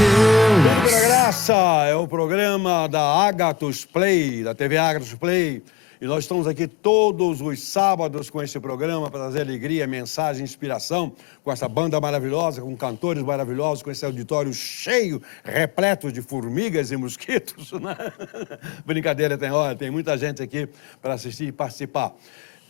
Deus. Pura Graça é o programa da Agathos Play, da TV Agathos Play. E nós estamos aqui todos os sábados com esse programa para trazer alegria, mensagem, inspiração, com essa banda maravilhosa, com cantores maravilhosos, com esse auditório cheio, repleto de formigas e mosquitos, né? Brincadeira, tem muita gente aqui para assistir e participar.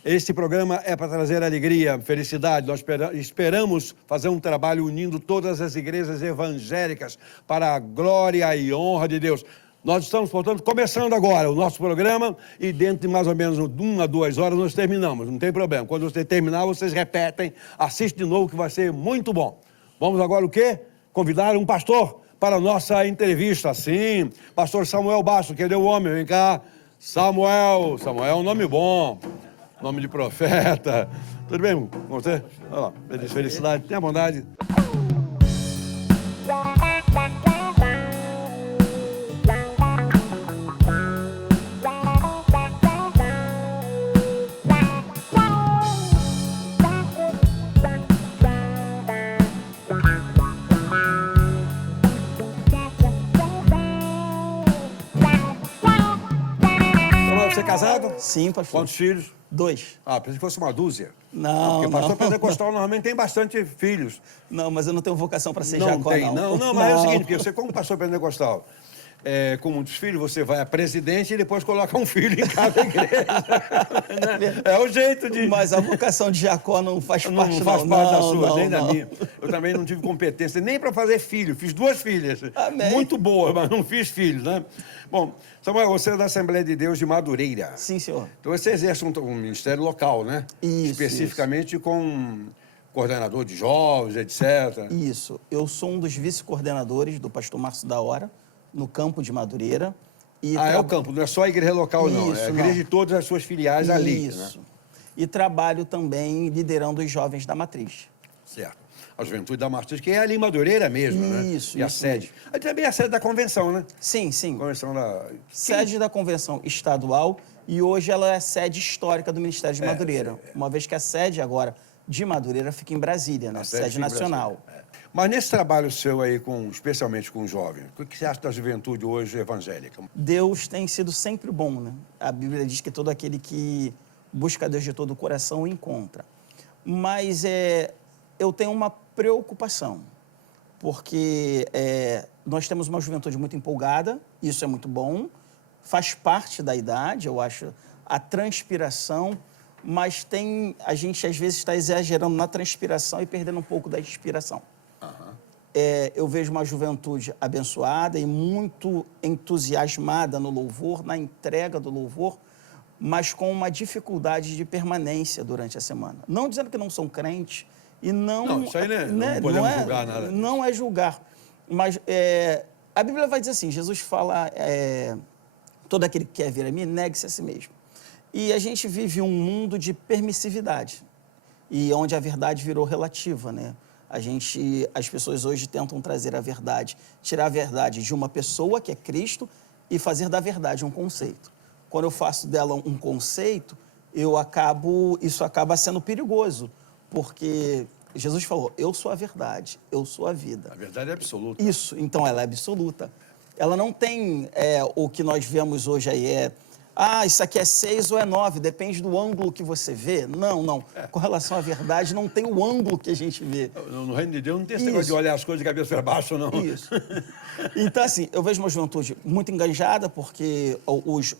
Este programa é para trazer alegria, felicidade. Nós esperamos fazer um trabalho unindo todas as igrejas evangélicas para a glória e honra de Deus. Nós estamos, portanto, começando agora o nosso programa e dentro de mais ou menos 1 a 2 horas nós terminamos, não tem problema. Quando você terminar, vocês repetem, assistem de novo que vai ser muito bom. Vamos agora o quê? Convidar um pastor para a nossa entrevista. Sim, pastor Samuel Basso, que é o homem, vem cá. Samuel é um nome bom. Nome de profeta. Tudo bem com você? Olha lá, felicidade, tenha bondade. Você é casado? Sim, pastor. Quantos filhos? 2. Ah, pensei que fosse uma dúzia. Não, porque pastor não. pentecostal normalmente tem bastante filhos. Não, mas eu não tenho vocação para ser Não jacó, tem, não. não, mas é o seguinte, porque você como pastor pentecostal, com muitos filhos, você vai a presidente e depois coloca um filho em cada igreja. É o jeito de... Mas a vocação de Jacó não faz parte, Não faz parte da sua, não, nem da não. minha. Eu também não tive competência nem para fazer filho. Fiz 2 filhas. Amém. Muito boas, mas não fiz filhos, né? Bom, Samuel, você é da Assembleia de Deus de Madureira. Sim, senhor. Então você exerce um ministério local, né? Isso, especificamente com coordenador de jovens, etc. Isso. Eu sou um dos vice-coordenadores do pastor Márcio da Hora, no campo de Madureira. E É o campo, não é só a igreja local, não. É a igreja não. de todas as suas filiais ali, Isso. né? E trabalho também liderando os jovens da matriz. Certo. A Juventude da Matriz, que é ali em Madureira mesmo, né? Isso, E a isso sede. Aí também é a sede da convenção, né? Sim, sim. Convenção da... Sede da convenção estadual e hoje ela é sede histórica do Ministério de Madureira. Uma vez que a sede agora de Madureira fica em Brasília, né? A Sede fica em nacional. Brasília. Mas nesse trabalho seu aí, especialmente com os jovens, o que você acha da juventude hoje evangélica? Deus tem sido sempre bom, né? A Bíblia diz que todo aquele que busca Deus de todo o coração o encontra. Mas eu tenho uma preocupação, porque nós temos uma juventude muito empolgada, isso é muito bom, faz parte da idade, eu acho, a transpiração, mas a gente às vezes está exagerando na transpiração e perdendo um pouco da inspiração. Eu vejo uma juventude abençoada e muito entusiasmada no louvor, na entrega do louvor, mas com uma dificuldade de permanência durante a semana. Não dizendo que não são crentes e não... Não, isso aí não podemos julgar nada disso. Não é julgar, mas a Bíblia vai dizer assim, Jesus fala, todo aquele que quer vir a mim, negue-se a si mesmo. E a gente vive um mundo de permissividade, e onde a verdade virou relativa, né? As pessoas hoje tentam trazer a verdade, tirar a verdade de uma pessoa, que é Cristo, e fazer da verdade um conceito. Quando eu faço dela um conceito, isso acaba sendo perigoso, porque Jesus falou, eu sou a verdade, eu sou a vida. A verdade é absoluta. Isso, então ela é absoluta. Ela não tem o que nós vemos hoje aí, isso aqui é 6 ou é 9, depende do ângulo que você vê. Não. Com relação à verdade, não tem o ângulo que a gente vê. No reino de Deus não tem esse negócio de olhar as coisas de cabeça para baixo, não. Isso. Então, assim, eu vejo uma juventude muito engajada, porque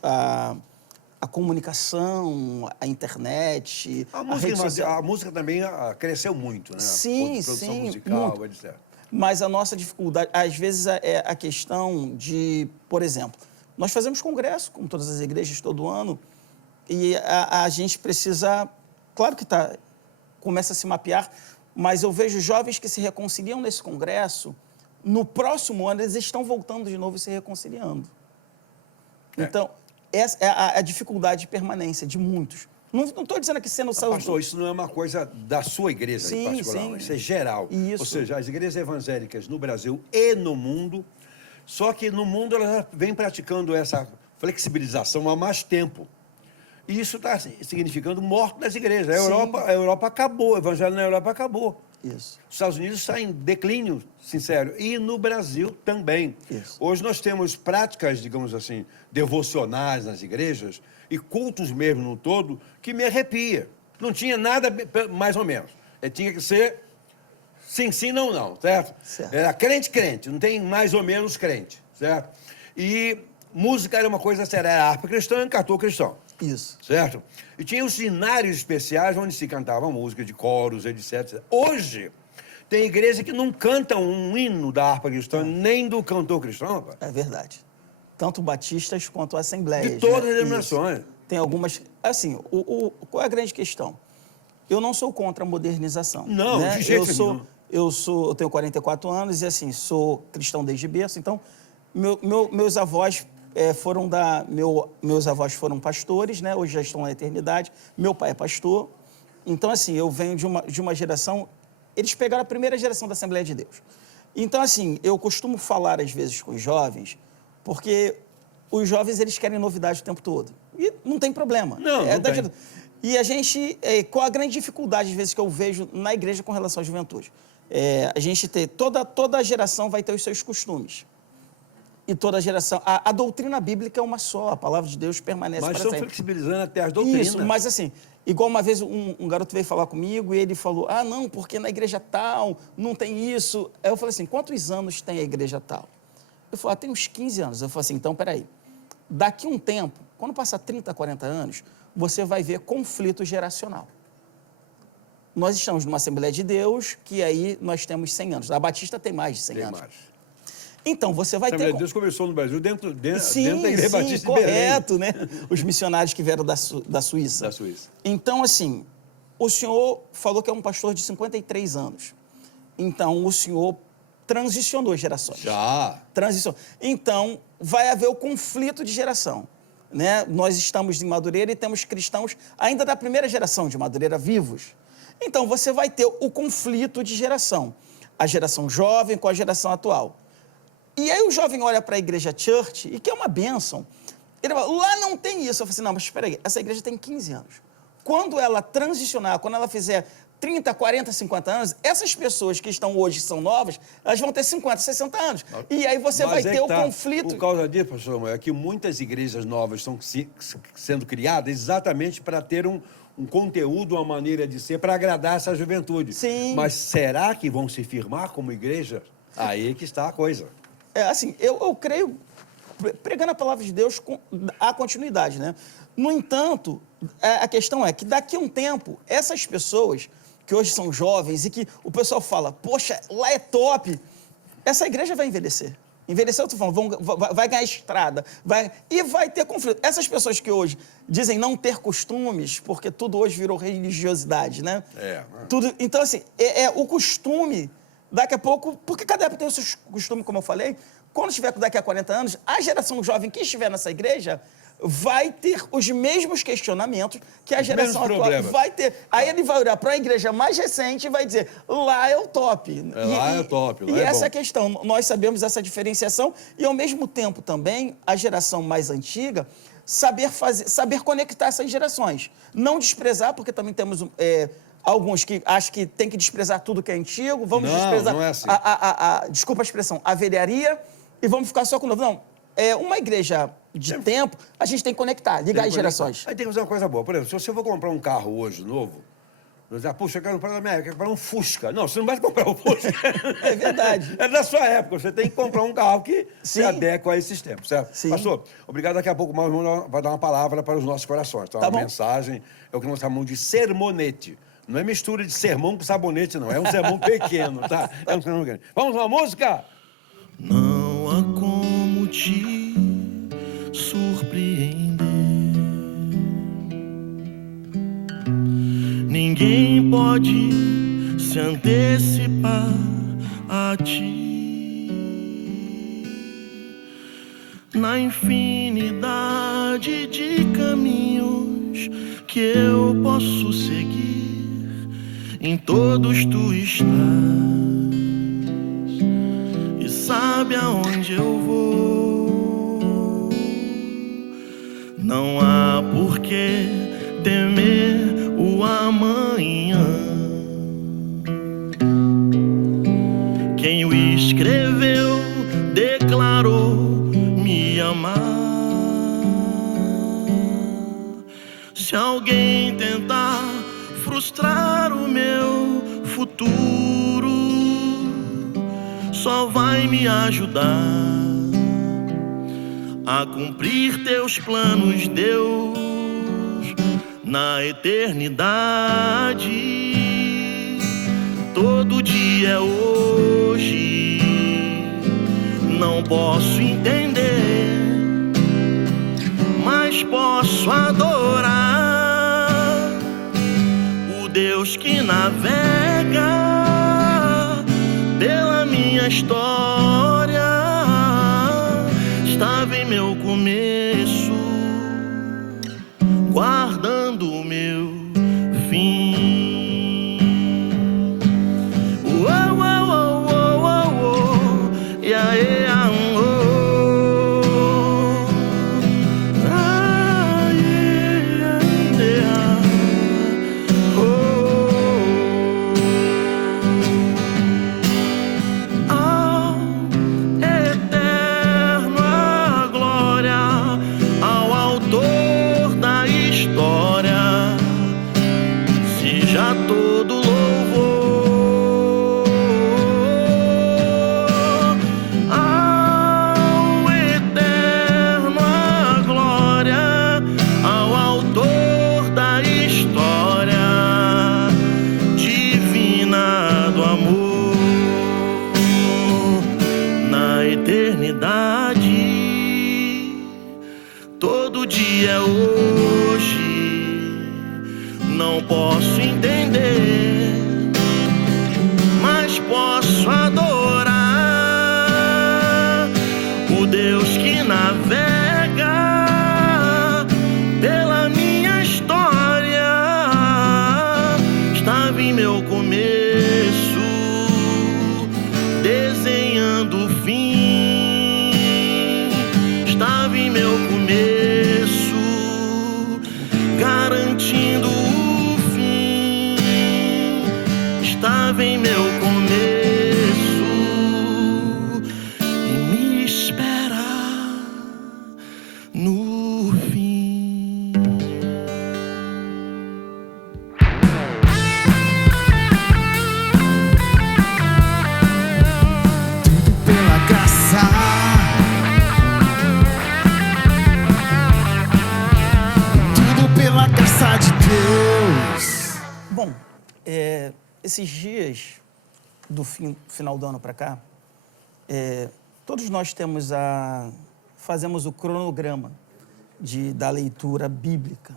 a comunicação, a internet, rede social... A música também cresceu muito, né? Sim, a produção sim, musical, muito. etc. Mas a nossa dificuldade, às vezes, é a questão de, por exemplo, nós fazemos congresso, como todas as igrejas, todo ano, e a gente precisa, claro que começa a se mapear, mas eu vejo jovens que se reconciliam nesse congresso, no próximo ano eles estão voltando de novo e se reconciliando. Então, essa é a dificuldade de permanência de muitos. Não estou dizendo aqui sendo... Pastor, isso não é uma coisa da sua igreja em particular, sim. Isso é geral. Isso. Ou seja, as igrejas evangélicas no Brasil e no mundo, só que no mundo elas já vêm praticando essa flexibilização há mais tempo. E isso está significando morte das igrejas. A Europa acabou, o evangelho na Europa acabou. Isso. Os Estados Unidos está em declínio, sincero, e no Brasil também. Isso. Hoje nós temos práticas, digamos assim, devocionais nas igrejas e cultos mesmo no todo, que me arrepia. Não tinha nada mais ou menos. Tinha que ser sim, sim, não, não, certo? Certo. Era crente, crente, não tem mais ou menos crente, certo? E música era uma coisa séria, era harpa cristã e cantor cristão. Isso. Certo? E tinha os cenários especiais onde se cantava música de coros, etc. Hoje, tem igreja que não canta um hino da harpa cristã, nem do cantor cristão, rapaz. É verdade. Tanto batistas quanto assembleias. De todas né? as denominações. Isso. Tem algumas... Assim, qual é a grande questão? Eu não sou contra a modernização. Não, né? de jeito nenhum. Eu tenho 44 anos e, assim, sou cristão desde berço. Então, meus avós... meus avós foram pastores, né? Hoje já estão na eternidade. Meu pai é pastor. Então, assim, eu venho de uma geração... Eles pegaram a primeira geração da Assembleia de Deus. Então, assim, eu costumo falar, às vezes, com os jovens, porque os jovens, eles querem novidade o tempo todo. E não tem problema. Não tem. E a gente... qual a grande dificuldade, às vezes, que eu vejo na igreja com relação à juventude? A gente tem... Toda geração vai ter os seus costumes. E toda geração... A doutrina bíblica é uma só, a palavra de Deus permanece para sempre. Mas estão flexibilizando até as doutrinas. Isso, mas assim, igual uma vez um garoto veio falar comigo e ele falou, não, porque na igreja tal não tem isso. Aí eu falei assim, quantos anos tem a igreja tal? Eu falei, tem uns 15 anos. Eu falei assim, então, peraí, daqui um tempo, quando passar 30, 40 anos, você vai ver conflito geracional. Nós estamos numa Assembleia de Deus, que aí nós temos 100 anos. A Batista tem mais de 100 anos. Mais. Então, você vai A Assembleia ter... de Deus começou no Brasil, dentro da Sim, Igreja sim, Batista de Belém. correto, né? Os missionários que vieram da Suíça. Da Suíça. Então, assim, o senhor falou que é um pastor de 53 anos. Então, o senhor transicionou gerações. Já. Transicionou. Então, vai haver o conflito de geração. Né? Nós estamos em Madureira e temos cristãos ainda da primeira geração de Madureira vivos. Então, você vai ter o conflito de geração. A geração jovem com a geração atual. E aí o jovem olha para a igreja church, e que é uma bênção. Ele fala, lá não tem isso. Eu falei assim, não, mas espera aí, essa igreja tem 15 anos. Quando ela transicionar, quando ela fizer 30, 40, 50 anos, essas pessoas que estão hoje, são novas, elas vão ter 50, 60 anos. E aí você vai ter o conflito. Por causa disso, pastor Samuel, é que muitas igrejas novas estão sendo criadas exatamente para ter um conteúdo, uma maneira de ser, para agradar essa juventude. Sim. Mas será que vão se firmar como igreja? Aí que está a coisa. Assim, eu creio, pregando a palavra de Deus, há continuidade, né? No entanto, a questão é que daqui a um tempo, essas pessoas que hoje são jovens e que o pessoal fala, poxa, lá é top, essa igreja vai envelhecer. Envelhecer, eu estou falando, vai ganhar estrada, e vai ter conflito. Essas pessoas que hoje dizem não ter costumes, porque tudo hoje virou religiosidade, né? Tudo, então, assim, o costume... Daqui a pouco, porque cada época tem o seu costume, como eu falei, quando estiver daqui a 40 anos, a geração jovem que estiver nessa igreja vai ter os mesmos questionamentos que a geração atual vai ter. Aí ele vai olhar para a igreja mais recente e vai dizer, lá é o top. Lá é o top, lá E é essa bom. é a questão, nós sabemos essa diferenciação e, ao mesmo tempo, também, a geração mais antiga, saber conectar essas gerações. Não desprezar, porque também temos... alguns que acham que tem que desprezar tudo que é antigo, vamos desprezar, não é assim. desculpa a expressão, a velharia, e vamos ficar só com o novo. Não, uma igreja de tempo, a gente tem que conectar, ligar as gerações. Aí tem que fazer uma coisa boa. Por exemplo, se você for comprar um carro hoje novo, você diz, puxa, eu quero comprar na minha época, eu quero comprar um Fusca. Não, você não vai comprar um Fusca. É verdade. É da sua época, você tem que comprar um carro que se Sim. adequa a esses tempos, certo? Sim. Pastor, obrigado. Daqui a pouco o meu irmão vai dar uma palavra para os nossos corações. Tá? Tá Uma bom. mensagem, é o que nós chamamos de sermonete. Não é mistura de sermão com sabonete, não. É um sermão pequeno, tá? É um sermão pequeno. Vamos lá, música? Não há como te surpreender. Ninguém pode se antecipar a ti. Na infinidade de caminhos que eu posso seguir, em todos tu estás e sabe aonde eu vou. Não há por que temer o amanhã. Quem o escreveu declarou me amar. Se alguém tentar frustrar o meu futuro, só vai me ajudar a cumprir teus planos, Deus, na eternidade. Todo dia é hoje, não posso entender, mas posso adorar o Deus que navega pela minha história. Estava em meu começo, guardando o meu fim. Todo dia é hoje, não posso entender, mas posso adorar o Deus que navega pela minha história. Estava em meu começo, desenhando o fim. Estava em meu começo, garantindo o fim. Estava em meu começo e me espera no fim. Tudo pela graça, pela graça de Deus. Bom, esses dias do final do ano para cá, todos nós fazemos o cronograma da leitura bíblica.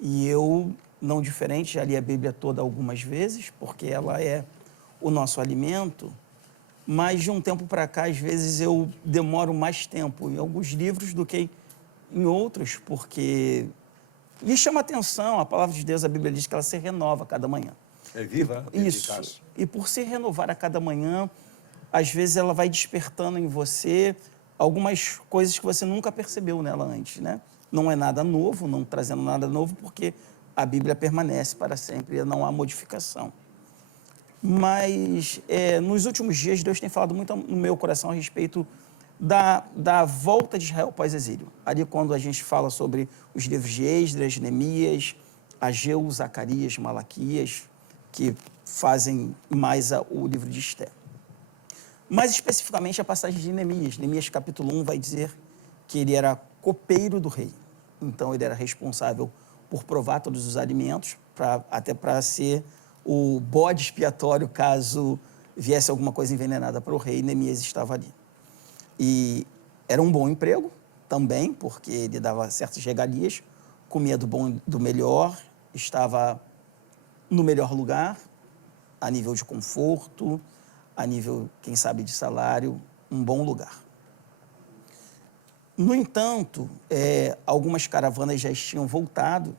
E eu, não diferente, já li a Bíblia toda algumas vezes, porque ela é o nosso alimento, mas de um tempo para cá, às vezes eu demoro mais tempo em alguns livros do que em outros, porque me chama a atenção, a palavra de Deus, a Bíblia diz que ela se renova a cada manhã. É viva, Isso. eficaz. E por se renovar a cada manhã, às vezes ela vai despertando em você algumas coisas que você nunca percebeu nela antes, né? Não é nada novo, não trazendo nada novo, porque a Bíblia permanece para sempre, não há modificação. Mas nos últimos dias, Deus tem falado muito no meu coração a respeito da volta de Israel pós-exílio. Ali quando a gente fala sobre os livros de Esdras, Neemias, Ageu, Zacarias, Malaquias, que fazem mais o livro de Esté. Mais especificamente a passagem de Neemias. Neemias capítulo 1 vai dizer que ele era copeiro do rei. Então ele era responsável por provar todos os alimentos, até para ser o bode expiatório caso viesse alguma coisa envenenada para o rei. Neemias estava ali. E era um bom emprego também, porque ele dava certas regalias, comia do bom do melhor, estava no melhor lugar, a nível de conforto, a nível, quem sabe, de salário, um bom lugar. No entanto, algumas caravanas já tinham voltado,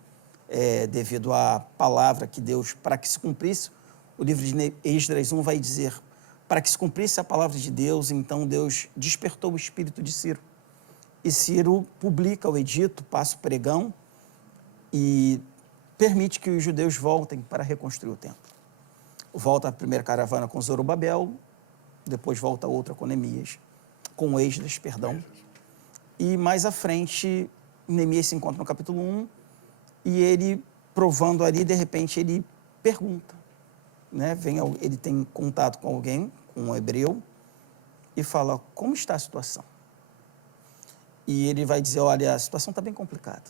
devido à palavra que Deus, para que se cumprisse, o livro de Esdras 1 vai dizer, para que se cumprisse a palavra de Deus, então Deus despertou o espírito de Ciro. E Ciro publica o edito, passa o pregão e permite que os judeus voltem para reconstruir o templo. Volta a primeira caravana com Zorobabel, depois volta outra com Neemias, com Esdras, perdão. E mais à frente, Neemias se encontra no capítulo 1 e ele, provando ali, de repente, ele pergunta, né? Ele tem contato com alguém, com um hebreu, e fala, como está a situação? E ele vai dizer, olha, a situação está bem complicada.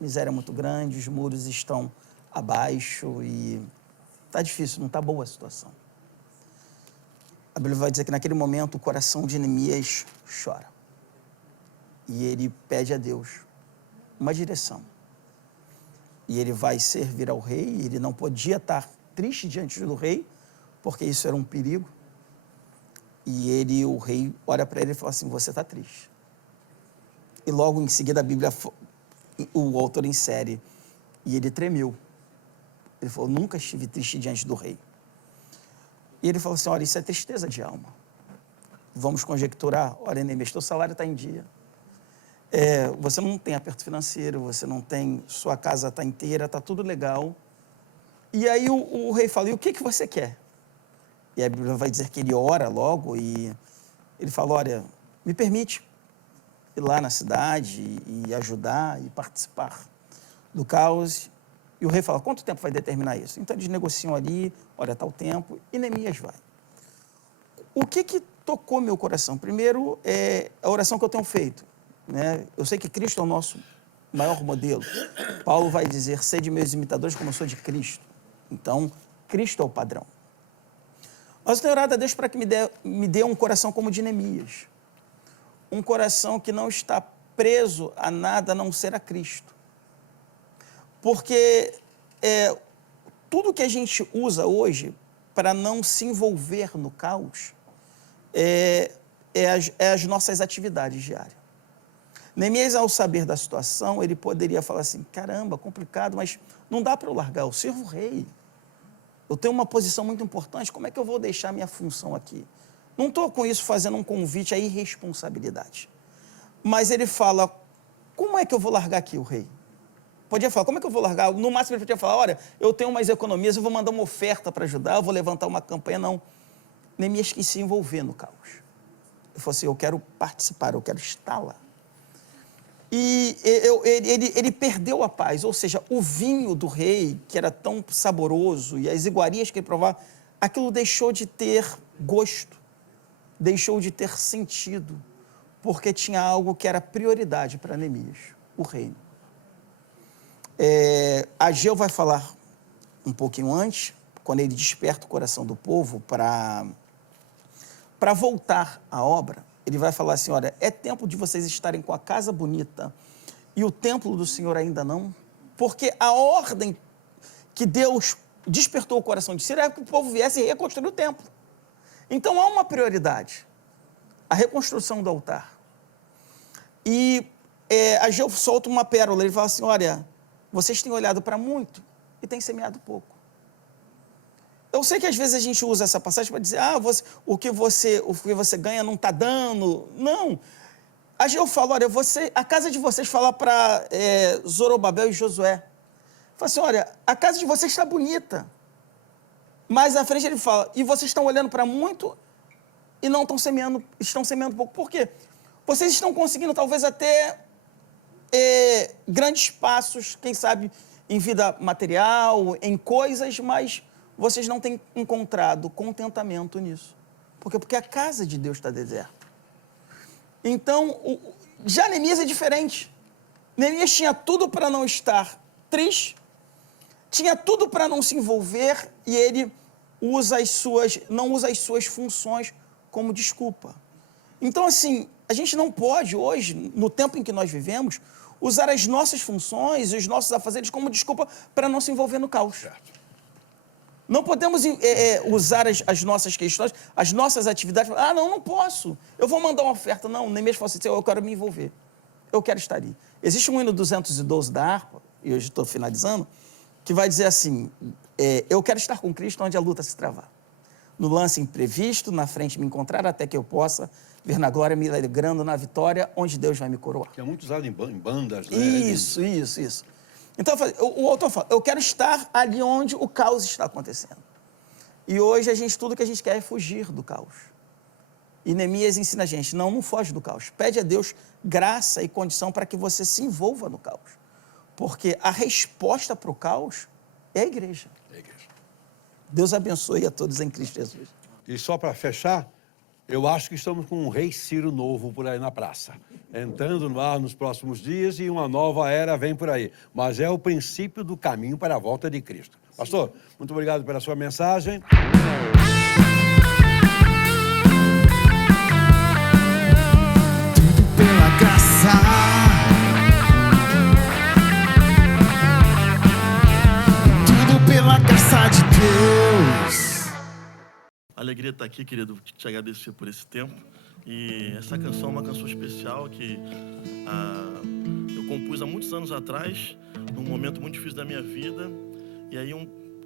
A miséria é muito grande, os muros estão abaixo e está difícil, não está boa a situação. A Bíblia vai dizer que naquele momento o coração de Neemias chora. E ele pede a Deus uma direção. E ele vai servir ao rei, e ele não podia estar triste diante do rei, porque isso era um perigo. E o rei olha para ele e fala assim, você está triste. E logo em seguida a Bíblia, o autor insere, e ele tremeu. Ele falou, nunca estive triste diante do rei. E ele falou assim, olha, isso é tristeza de alma. Vamos conjecturar, olha, Neemias, teu salário está em dia. Você não tem aperto financeiro, você não tem, sua casa está inteira, está tudo legal. E aí o rei fala, e o que você quer? E a Bíblia vai dizer que ele ora logo e ele fala, olha, me permite ir lá na cidade e ajudar e participar do caos. E o rei fala, quanto tempo vai determinar isso? Então eles negociam ali, olha, tal tempo, e Neemias vai. O que tocou meu coração? Primeiro, é a oração que eu tenho feito, né? Eu sei que Cristo é o nosso maior modelo. Paulo vai dizer, sede meus imitadores como eu sou de Cristo. Então, Cristo é o padrão. Mas eu tenho orado a Deus para que me dê um coração como o de Neemias. Um coração que não está preso a nada a não ser a Cristo. Porque tudo que a gente usa hoje para não se envolver no caos é as nossas atividades diárias. Neemias, ao saber da situação, ele poderia falar assim, caramba, complicado, mas não dá para eu largar, eu sirvo o rei. Eu tenho uma posição muito importante, como é que eu vou deixar minha função aqui? Não estou com isso fazendo um convite à irresponsabilidade. Mas ele fala, como é que eu vou largar aqui o rei? Podia falar, como é que eu vou largar? No máximo ele podia falar, olha, eu tenho umas economias, eu vou mandar uma oferta para ajudar, eu vou levantar uma campanha. Não. Neemias quis se envolver no caos. Ele falou assim, eu quero participar, eu quero estar lá. E ele perdeu a paz, ou seja, o vinho do rei, que era tão saboroso, e as iguarias que ele provava, aquilo deixou de ter gosto, deixou de ter sentido, porque tinha algo que era prioridade para Neemias, o reino. Ageu vai falar um pouquinho antes, quando ele desperta o coração do povo para voltar à obra. Ele vai falar assim, olha, é tempo de vocês estarem com a casa bonita e o templo do Senhor ainda não, porque a ordem que Deus despertou o coração de Ciro era que o povo viesse e reconstruir o templo. Então há uma prioridade, a reconstrução do altar. E Ageu solta uma pérola, ele fala assim, olha, vocês têm olhado para muito e têm semeado pouco. Eu sei que às vezes a gente usa essa passagem para dizer, o que você ganha não está dando. Não. Ageu fala, olha, a casa de vocês fala para Zorobabel e Josué. Fala assim, olha, a casa de vocês está bonita. Mais à frente ele fala, e vocês estão olhando para muito e não estão semeando pouco. Por quê? Vocês estão conseguindo talvez até grandes passos, quem sabe, em vida material, em coisas, mas vocês não têm encontrado contentamento nisso. Por quê? Porque a casa de Deus está deserta. Então, já Neemias é diferente. Neemias tinha tudo para não estar triste, tinha tudo para não se envolver, e ele não usa as suas funções como desculpa. Então, assim, a gente não pode hoje, no tempo em que nós vivemos, usar as nossas funções, os nossos afazeres como desculpa para não se envolver no caos. Certo. Não podemos usar as nossas questões, as nossas atividades. Não posso. Eu vou mandar uma oferta. Não, Neemias falou assim, eu quero me envolver. Eu quero estar ali. Existe um hino 212 da harpa, e hoje estou finalizando, que vai dizer assim, eu quero estar com Cristo onde a luta se travar. No lance imprevisto, na frente me encontrar, até que eu possa ver na glória, me alegrando na vitória, onde Deus vai me coroar. Que é muito usado em bandas, né? Isso. Então, o autor fala, eu quero estar ali onde o caos está acontecendo. E hoje, tudo que a gente quer é fugir do caos. E Neemias ensina a gente, não foge do caos. Pede a Deus graça e condição para que você se envolva no caos. Porque a resposta para o caos é a igreja. Deus abençoe a todos em Cristo Jesus. E só para fechar, eu acho que estamos com um rei Ciro novo por aí na praça. Entrando no ar nos próximos dias e uma nova era vem por aí. Mas é o princípio do caminho para a volta de Cristo. Pastor, muito obrigado pela sua mensagem. Tudo pela graça. Tudo pela graça de Deus. Alegria estar aqui, querido, te agradecer por esse tempo. E essa canção é uma canção especial que eu compus há muitos anos atrás, num momento muito difícil da minha vida. E aí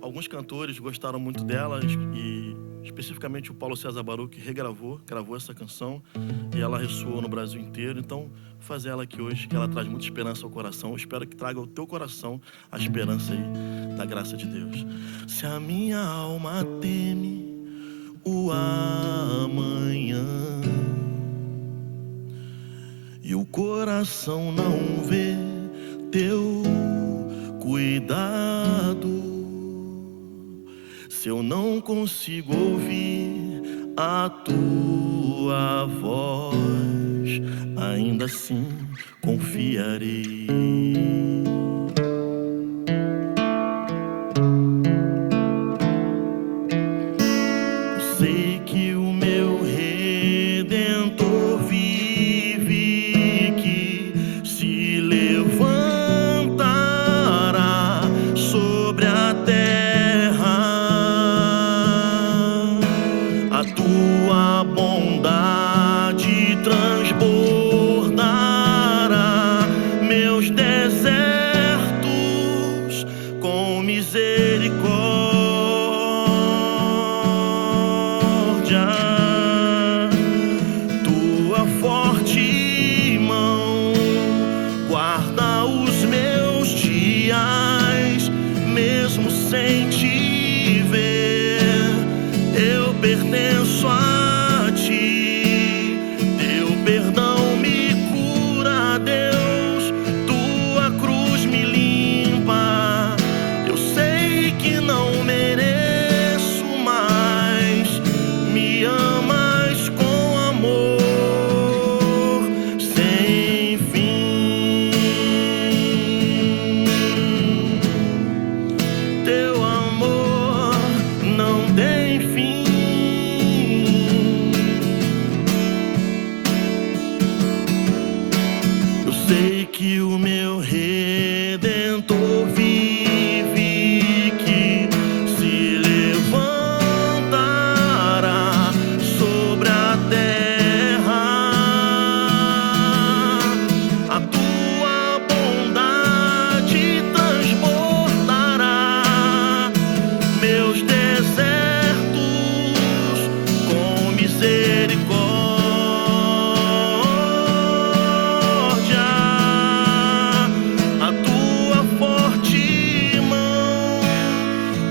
alguns cantores gostaram muito dela, e especificamente o Paulo César Baruch gravou essa canção, e ela ressoou no Brasil inteiro. Então, vou fazer ela aqui hoje, que ela traz muita esperança ao coração. Eu espero que traga ao teu coração a esperança aí da graça de Deus. Se a minha alma teme o amanhã e o coração não vê teu cuidado, se eu não consigo ouvir a tua voz, ainda assim confiarei. Sei que o meu Redentor vive, que se levantará sobre a terra. A tua bondade transbordará meus desertos com misericórdia. Tua forte mão guarda os meus dias, mesmo sem te ver, eu pertenço a ti. Teu perdão me cura, Deus, tua cruz me limpa. Eu sei que não mereço, mas me amas com amor sem fim. Teu amor não tem fim. Eu sei que o meu Redentor vive, que se levantará sobre a terra. A tua bondade transbordará meus desertos com misericórdia. A tua forte mão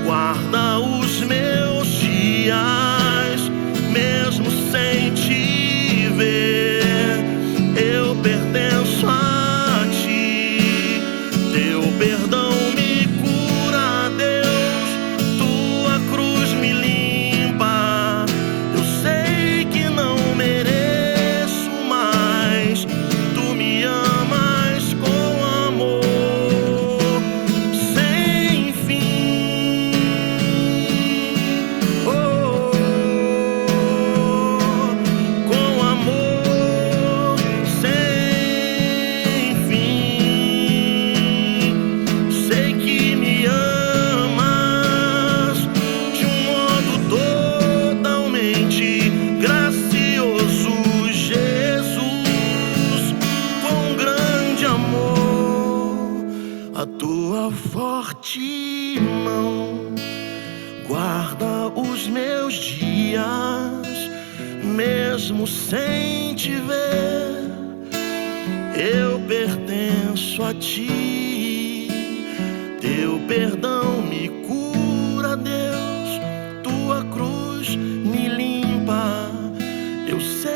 guarda os meus dias, mesmo sem te ver, eu pertenço a ti. Teu perdão me cura, Deus, tua cruz me limpa. Eu sei que não mereço, mas tu me amas com amor sem fim. Oh, com amor sem fim. Sei que me amas de um modo totalmente gracioso, Jesus, com grande amor. A tua forte mão guarda os meus dias, mesmo sem te ver, eu pertenço a ti. Teu perdão me cura, Deus, tua cruz me limpa. Eu sei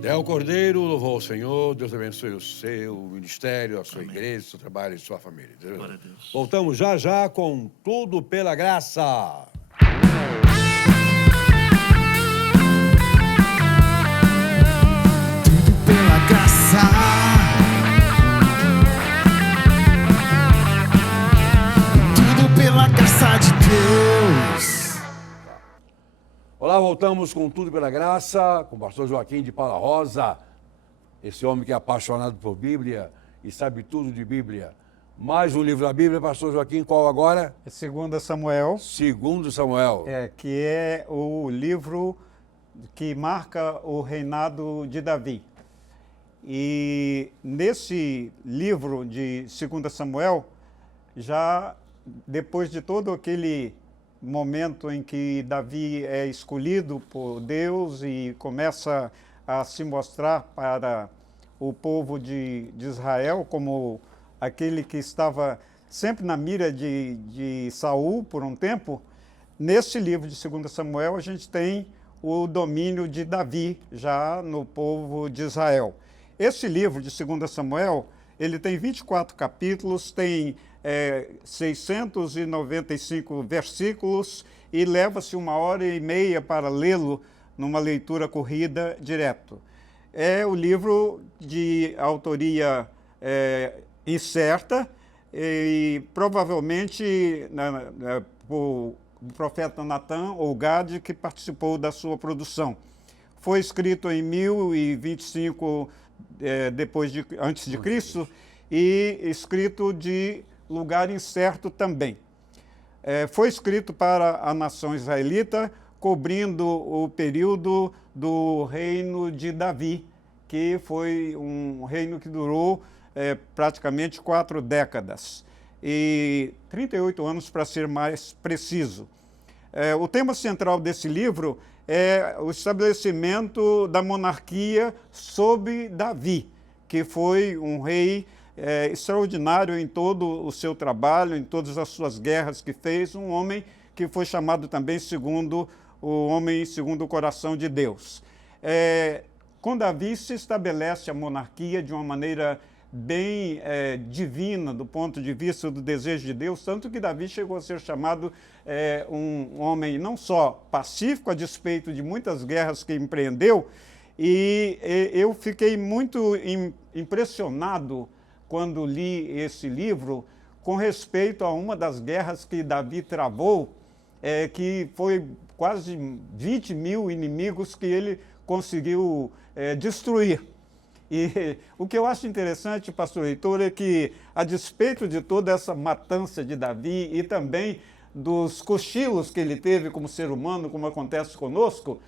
Del Cordeiro, louvou o Senhor. Deus abençoe o seu ministério, a sua igreja, o seu trabalho e sua família. Glória a Deus. Voltamos já já com Tudo pela Graça. Tudo pela graça. Tudo pela graça de Deus. Olá, voltamos com Tudo pela Graça, com o pastor Joaquim de Paula Rosa, esse homem que é apaixonado por Bíblia e sabe tudo de Bíblia. Mais um livro da Bíblia, pastor Joaquim, qual agora? É 2 Samuel, 2 Samuel. que é o livro que marca o reinado de Davi. E nesse livro de 2 Samuel, já depois de todo aquele momento em que Davi é escolhido por Deus e começa a se mostrar para o povo de Israel como aquele que estava sempre na mira de Saul por um tempo, nesse livro de 2 Samuel a gente tem o domínio de Davi já no povo de Israel. Esse livro de 2 Samuel, ele tem 24 capítulos, tem 695 versículos e leva-se 1h30 para lê-lo numa leitura corrida direto. É o livro de autoria incerta e provavelmente por o profeta Natan ou Gade, que participou da sua produção. Foi escrito em 1025 antes de Cristo e escrito de lugar incerto também. Foi escrito para a nação israelita, cobrindo o período do reino de Davi, que foi um reino que durou praticamente 4 décadas, e 38 anos para ser mais preciso. O tema central desse livro é o estabelecimento da monarquia sob Davi, que foi um rei extraordinário em todo o seu trabalho, em todas as suas guerras que fez, um homem que foi chamado também segundo o coração de Deus. Com Davi se estabelece a monarquia de uma maneira bem divina do ponto de vista do desejo de Deus, tanto que Davi chegou a ser chamado um homem não só pacífico, a despeito de muitas guerras que empreendeu, e eu fiquei muito impressionado quando li esse livro com respeito a uma das guerras que Davi travou, que foi quase 20 mil inimigos que ele conseguiu destruir. E o que eu acho interessante, pastor Heitor, é que, a despeito de toda essa matança de Davi e também dos cochilos que ele teve como ser humano, como acontece conosco,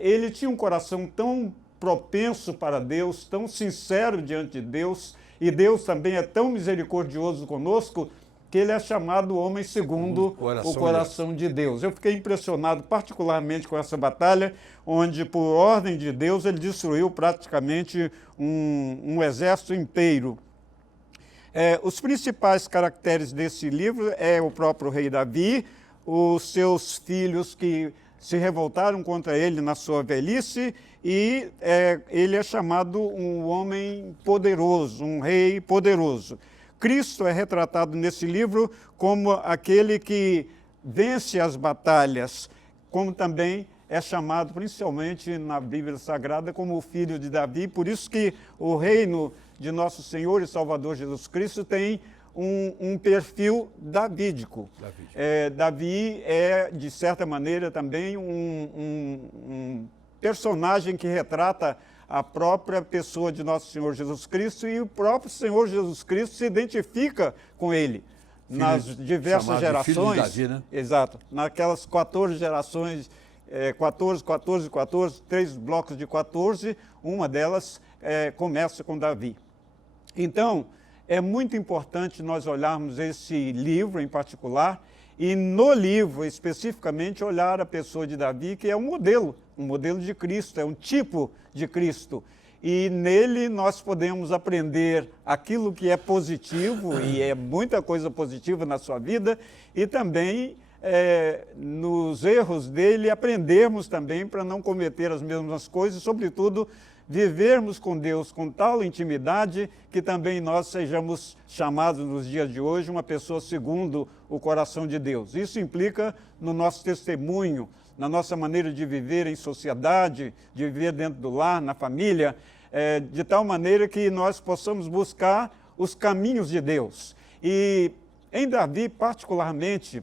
ele tinha um coração tão propenso para Deus, tão sincero diante de Deus, e Deus também é tão misericordioso conosco, que ele é chamado homem segundo o coração de Deus. Eu fiquei impressionado particularmente com essa batalha, onde, por ordem de Deus, ele destruiu praticamente um exército inteiro. Os principais caracteres desse livro é o próprio rei Davi, os seus filhos que se revoltaram contra ele na sua velhice, e ele é chamado um homem poderoso, um rei poderoso. Cristo é retratado nesse livro como aquele que vence as batalhas, como também é chamado, principalmente na Bíblia Sagrada, como o filho de Davi. Por isso que o reino de nosso Senhor e Salvador Jesus Cristo tem um perfil davídico. Davi é, de certa maneira, também um personagem que retrata a própria pessoa de nosso Senhor Jesus Cristo, e o próprio Senhor Jesus Cristo se identifica com ele nas diversas gerações. Filho de Davi, né? Exato. Naquelas 14 gerações, 14, 3 blocos de 14, uma delas começa com Davi. Então, é muito importante nós olharmos esse livro em particular, e no livro especificamente olhar a pessoa de Davi, que é um modelo de Cristo, é um tipo de Cristo. E nele nós podemos aprender aquilo que é positivo, e é muita coisa positiva na sua vida, e também nos erros dele, aprendermos também para não cometer as mesmas coisas, sobretudo vivermos com Deus com tal intimidade que também nós sejamos chamados nos dias de hoje uma pessoa segundo o coração de Deus. Isso implica no nosso testemunho, na nossa maneira de viver em sociedade, de viver dentro do lar, na família, de tal maneira que nós possamos buscar os caminhos de Deus. E em Davi, particularmente,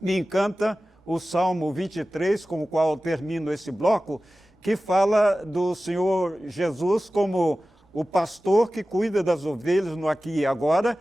me encanta o Salmo 23, com o qual termino esse bloco, que fala do Senhor Jesus como o pastor que cuida das ovelhas no aqui e agora,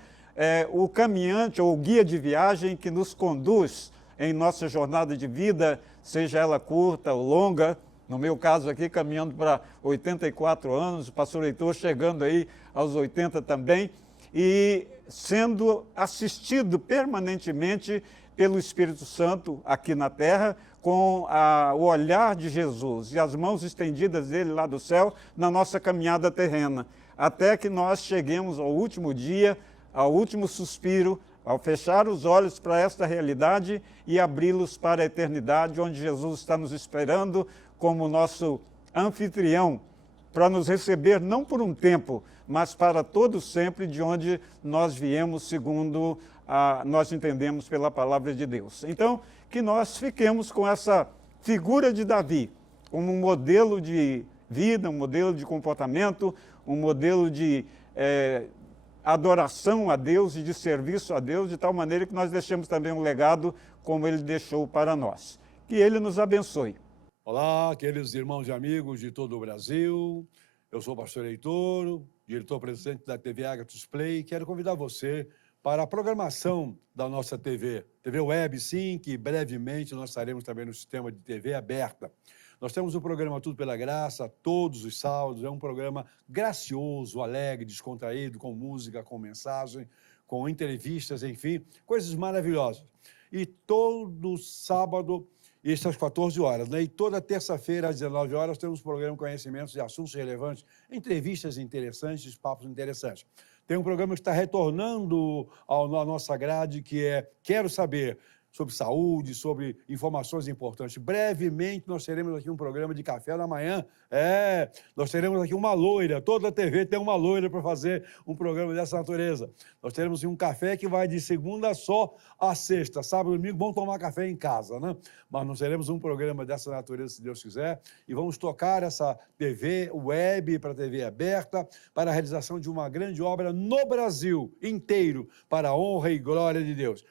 o caminhante ou guia de viagem que nos conduz em nossa jornada de vida, seja ela curta ou longa. No meu caso aqui, caminhando para 84 anos, o pastor Heitor chegando aí aos 80 também, e sendo assistido permanentemente pelo Espírito Santo aqui na terra, com o olhar de Jesus e as mãos estendidas dele lá do céu na nossa caminhada terrena, até que nós cheguemos ao último dia, ao último suspiro, ao fechar os olhos para esta realidade e abri-los para a eternidade, onde Jesus está nos esperando como nosso anfitrião, para nos receber não por um tempo, mas para todo sempre, de onde nós viemos, segundo nós entendemos pela palavra de Deus. Então, que nós fiquemos com essa figura de Davi, como um modelo de vida, um modelo de comportamento, um modelo de adoração a Deus e de serviço a Deus, de tal maneira que nós deixemos também um legado como ele deixou para nós. Que ele nos abençoe. Olá, queridos irmãos e amigos de todo o Brasil. Eu sou o pastor Heitor, diretor-presidente da TV Agathos Play. Quero convidar você para a programação da nossa TV Web, sim, que brevemente nós estaremos também no sistema de TV aberta. Nós temos o programa Tudo pela Graça, todos os sábados, é um programa gracioso, alegre, descontraído, com música, com mensagem, com entrevistas, enfim, coisas maravilhosas. E todo sábado, isso às 14 horas, né? E toda terça-feira, às 19 horas, temos o programa Conhecimentos de Assuntos Relevantes, entrevistas interessantes, papos interessantes. Tem um programa que está retornando à nossa grade, que é Quero Saber, sobre saúde, sobre informações importantes. Brevemente, nós teremos aqui um programa de café da manhã. Nós teremos aqui uma loira. Toda a TV tem uma loira para fazer um programa dessa natureza. Nós teremos um café que vai de segunda só a sexta. Sábado e domingo, vamos tomar café em casa, né? Mas nós teremos um programa dessa natureza, se Deus quiser, e vamos tocar essa TV web para a TV aberta, para a realização de uma grande obra no Brasil inteiro, para a honra e glória de Deus.